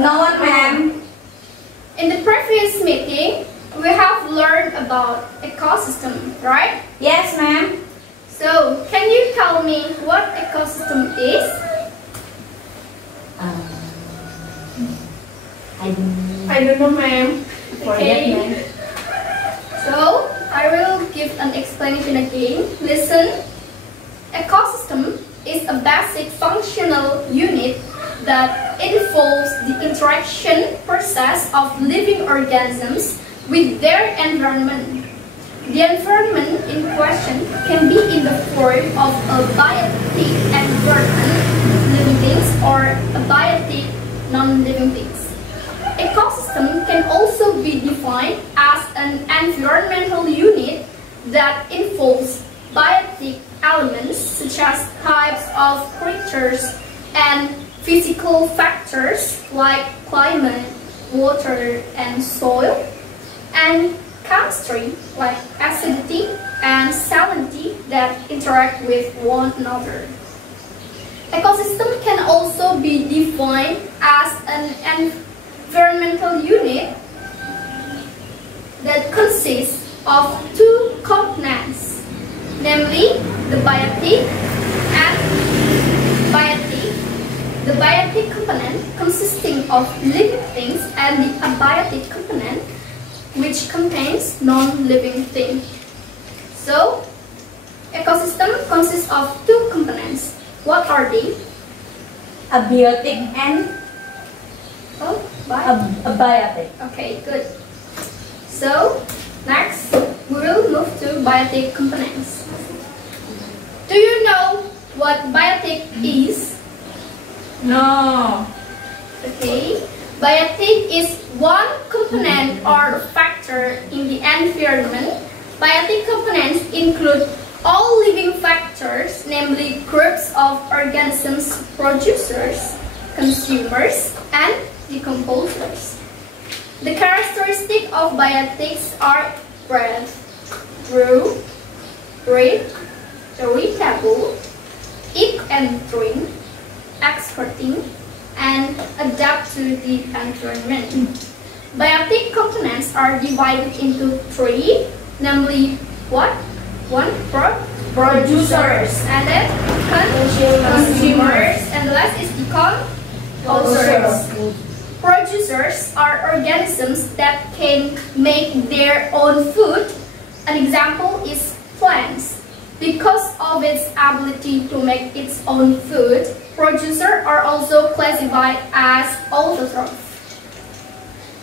No what, ma'am? In the previous meeting, we have learned about ecosystem, right? Yes, ma'am. So, can you tell me what ecosystem is? I don't know, ma'am. Okay. So, I will give an explanation again. Listen. Ecosystem is a basic functional unit that involves the interaction process of living organisms with their environment. The environment in question can be in the form of a biotic environment, living things, or a biotic non-living things. Ecosystem can also be defined as an environmental unit that involves biotic elements such as types of creatures and physical factors like climate, water, and soil, and chemistry like acidity and salinity that interact with one another. Ecosystem can also be defined as an environmental unit that consists of two components, namely the biotic and biotic. The biotic component consisting of living things and the abiotic component which contains non-living things. So, ecosystem consists of two components. What are they? Abiotic and abiotic. Okay, good. So, next we will move to biotic components. Do you know what biotic is? No. Okay. Biotic is one component or factor in the environment. Biotic components include all living factors, namely groups of organisms, producers, consumers, and decomposers. The characteristics of biotics are breathe, grow, breathe, irritable, eat and drink, excreting, and adapt to the environment. Biotic components are divided into three, namely what? One, producers, and then consumers, and the last is decomposers. Producers are organisms that can make their own food. An example is plants. Because of its ability to make its own food, producers are also classified as autotrophs.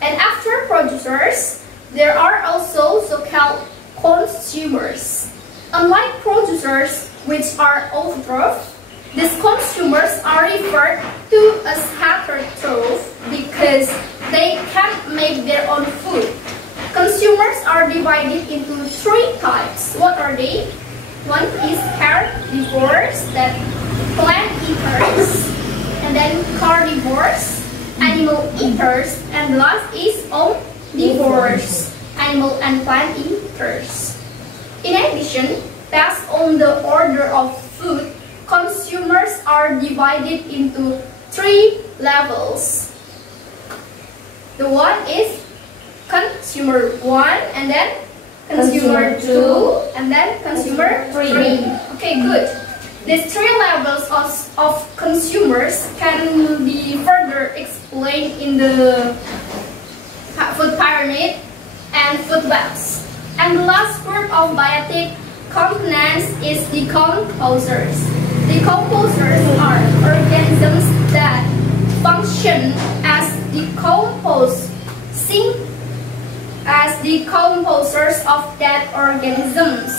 And after producers, there are also so-called consumers. Unlike producers, which are autotrophs, these consumers are referred to as heterotrophs because they can't make their own food. Consumers are divided into three types. What are they? One is herbivores, that plant eaters, and then carnivores, animal eaters, and last is omnivores, animal and plant eaters. In addition, based on the order of food, consumers are divided into three levels. The one is consumer 1, and then consumer 2, and then consumer 3. Okay, good. These three levels of consumers can be further explained in the food pyramid and food webs. And the last group of biotic components is decomposers. Decomposers are organisms that function as decomposers of dead organisms.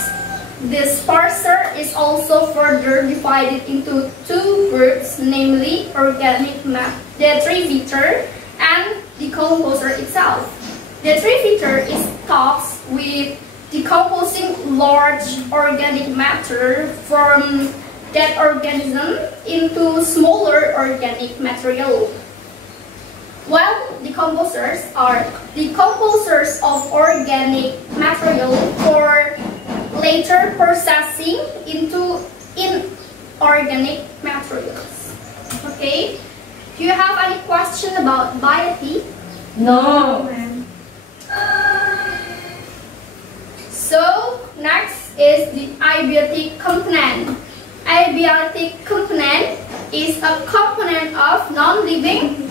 This parser is also further divided into two groups, namely organic detritivore and decomposer itself. Detritivore is tasked with decomposing large organic matter from dead organism into smaller organic material. While decomposers are decomposers of organic material for later processing into inorganic materials. Okay? Do you have any question about biotic? No. So next is the abiotic component. Abiotic component is a component of non-living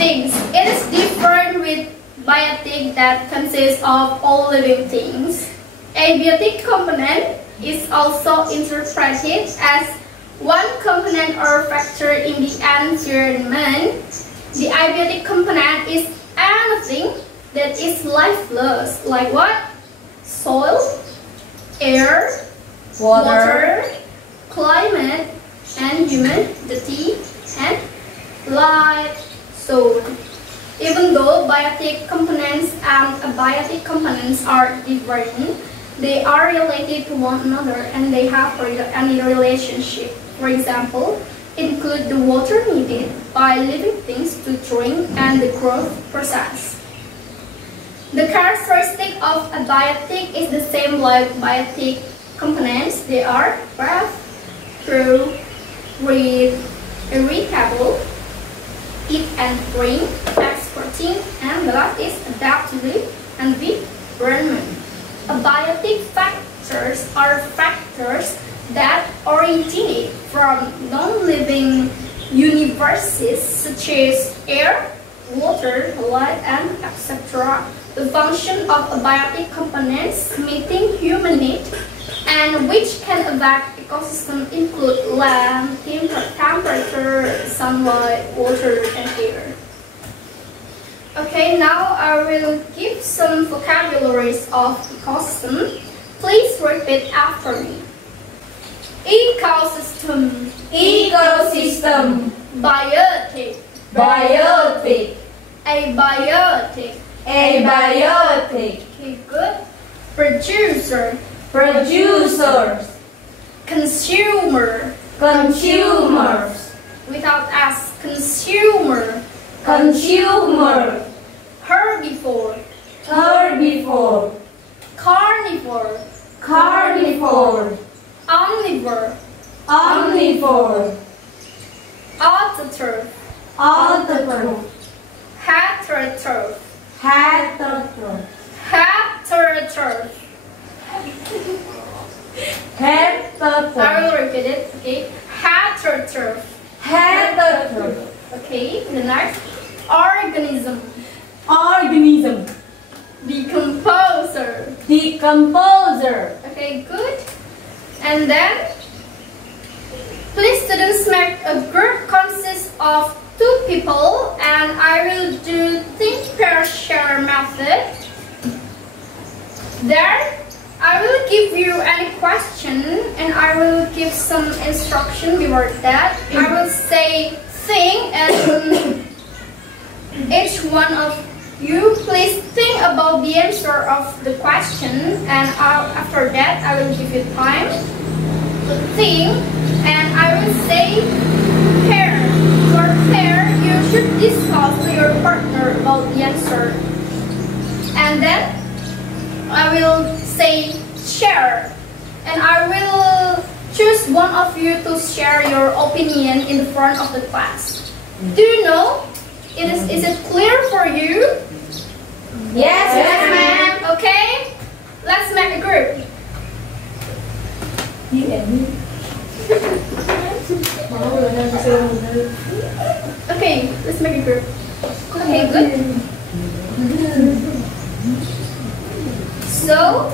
things. It is different with biotic that consists of all living things. Abiotic component is also interpreted as one component or factor in the environment. The abiotic component is anything that is lifeless, like what? Soil, air, water, climate, and humidity, and light. So, even though biotic components and abiotic components are different, they are related to one another and they have any relationship. For example, include the water needed by living things to drink and the growth process. The characteristic of abiotic is the same like biotic components. They are breath, through, breathe, irritable, eat and drink, exporting, and the last is adaptive and environment. Abiotic factors are factors that originate from non-living universes such as air, water, light, and etc. The function of abiotic components meeting human needs and which can affect ecosystem include land, temperature, sunlight, water, and air. Okay, now I will give some vocabularies of ecosystem. Please repeat after me. Ecosystem. Ecosystem. Biotic. Biotic. Abiotic. Abiotic. Okay, good. Producer. Producers. Consumer. Consumers. Without S. Consumer. Consumer. Herbivore. Herbivore. Carnivore. Carnivore. Omnivore. Omnivore. Autotroph. Autotroph. Heterotroph. Heterotroph. Heterotroph. Heterotroph. I will repeat it, okay? Heterotroph. Heterotroph. Okay, the next. Organism. Organism. Decomposer. Decomposer. Okay, good. And then, please students make a group consists of 2 people and I will do think, pair, share method. There, I will give you any question and I will give some instruction before that. I will say think and each one of you please think about the answer of the question and after that I will give you time to think and I will say pair. For pair, you should discuss with your partner about the answer. And then I will say share and I will choose one of you to share your opinion in the front of the class. Do you know? Is it clear for you? Yes, ma'am. Okay, let's make a group. Okay, let's make a group. Okay, good. So,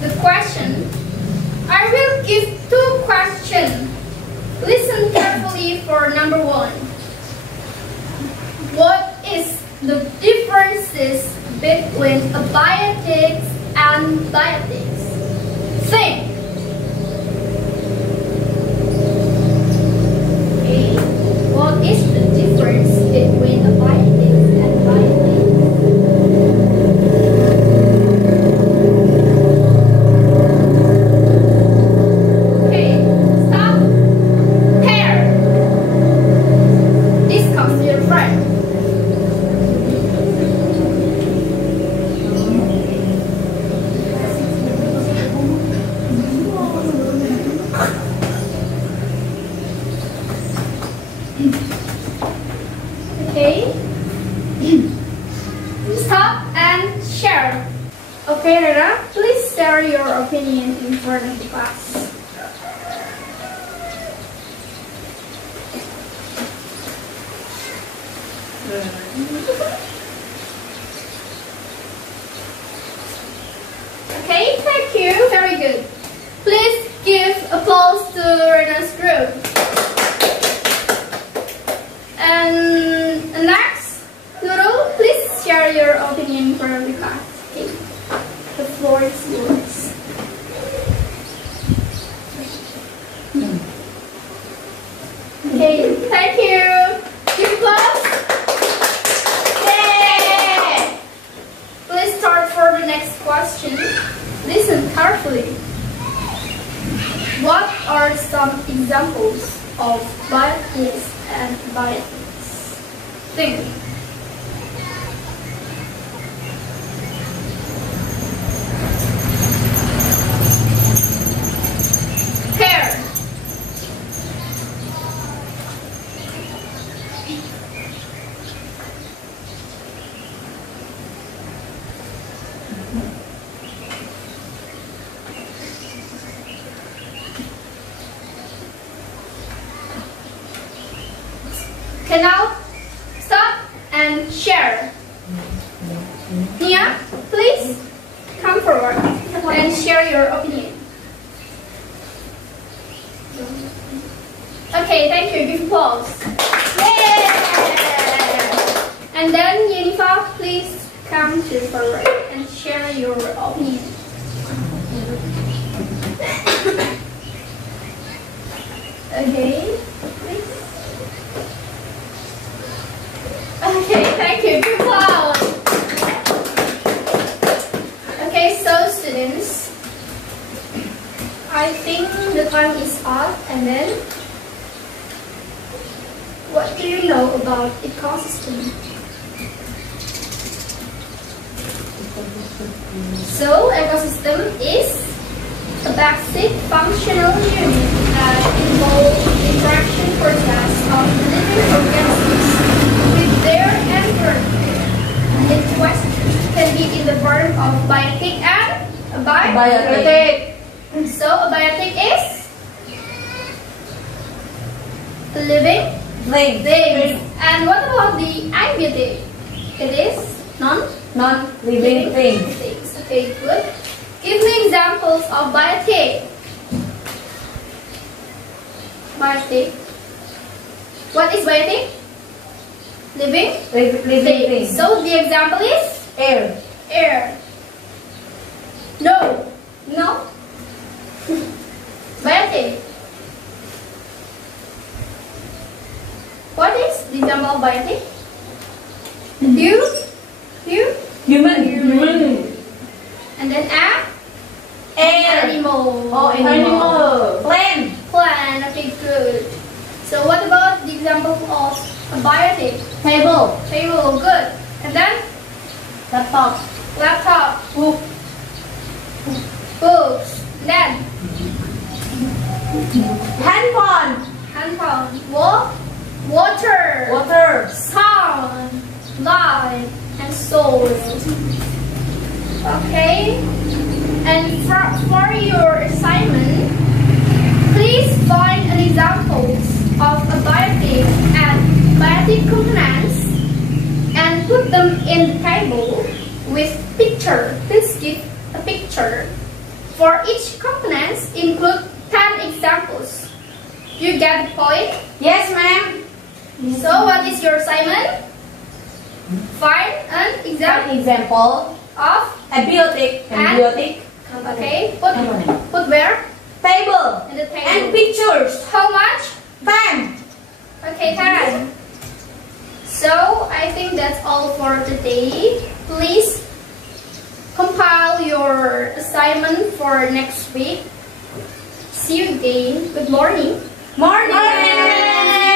the question, I will give 2 questions. Listen carefully for number 1. What is the differences between abiotics and biotics? Think. Okay. What is the difference between abiotics and biotics? Okay. Stop. Pair. Discuss with your friend. stop and share. Okay, Rena, please share your opinion in front of the class. Okay, thank you. Very good. Please give applause to Rena's group. And next, Nurul, please share your opinion for the class. Okay. The floor is yours. Okay, thank you. Give applause. Yay! Please start for the next question. Listen carefully. What are some examples of biotics and abiotics? Think. Hair. Okay, now stop and share. Nia, please come forward and share your opinion. Okay, thank you. Give applause. Yay! And then Yenifa, please come to forward and share your opinion. Okay, please. Okay, thank you. Good applause. Okay, so students, I think the time is up, and then what do you know about ecosystem? So, ecosystem is a basic functional unit that involves interaction process of living organisms with their environment. The question can be in the form of biotic and abiotic. So, abiotic is living things. And what about the abiotic? It is non-living things. Okay, good. Give me examples of biotic. Biotic. What is biotic? Living things. So the example is Air. air. No. Biotic. What is the example of biotic? Human. And then animal. Animal. Plant. Okay, good. So what about the example of a biotic? Table. Good. And then Laptop. Books. Then Handphone. Water. Sound. Light. And soul. Okay. And for your assignment, please find an examples of abiotic and biotic components and put them in the table with picture. Please give a picture. For each component, include 10 examples. You get the point? Yes, ma'am. So what is your assignment? Find an Example of abiotic and biotic. Okay, put where? Table. In the table. And pictures. How much? 10. Okay, 10. So I think that's all for today. Please compile your assignment for next week. See you again. Good morning. Morning.